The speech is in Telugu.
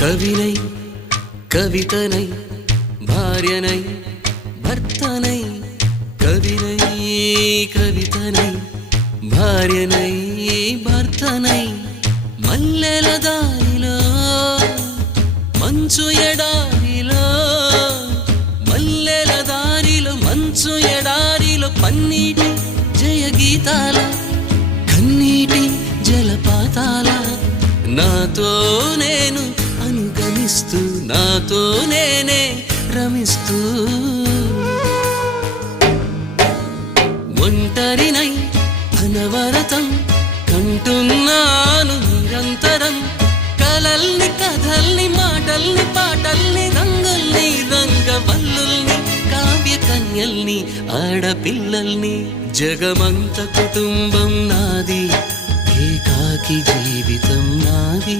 కవినై కవితనై భార్యనై భర్తనై కవినై కవితనై భార్యనై భర్తనై మల్లెల దారిలో మంచు ఎడారిలో మల్లెల దారిలో మంచు ఎడారిలో పన్నీటి జయ గీతాల కన్నీటి జలపాతాల నాతో నేను అనుగమిస్తూ నాతో నేనే రమిస్తూ ఒంటరినై అనవరతం కంటున్నాను నిరంతరం కలల్ని కథల్ని మాటల్ని పాటల్ని రంగుల్ని రంగవల్లుల్ని కావ్య కన్యల్ని ఆడపిల్లల్ని జగమంత కుటుంబం నాది ఏకాకి జీవితం నాది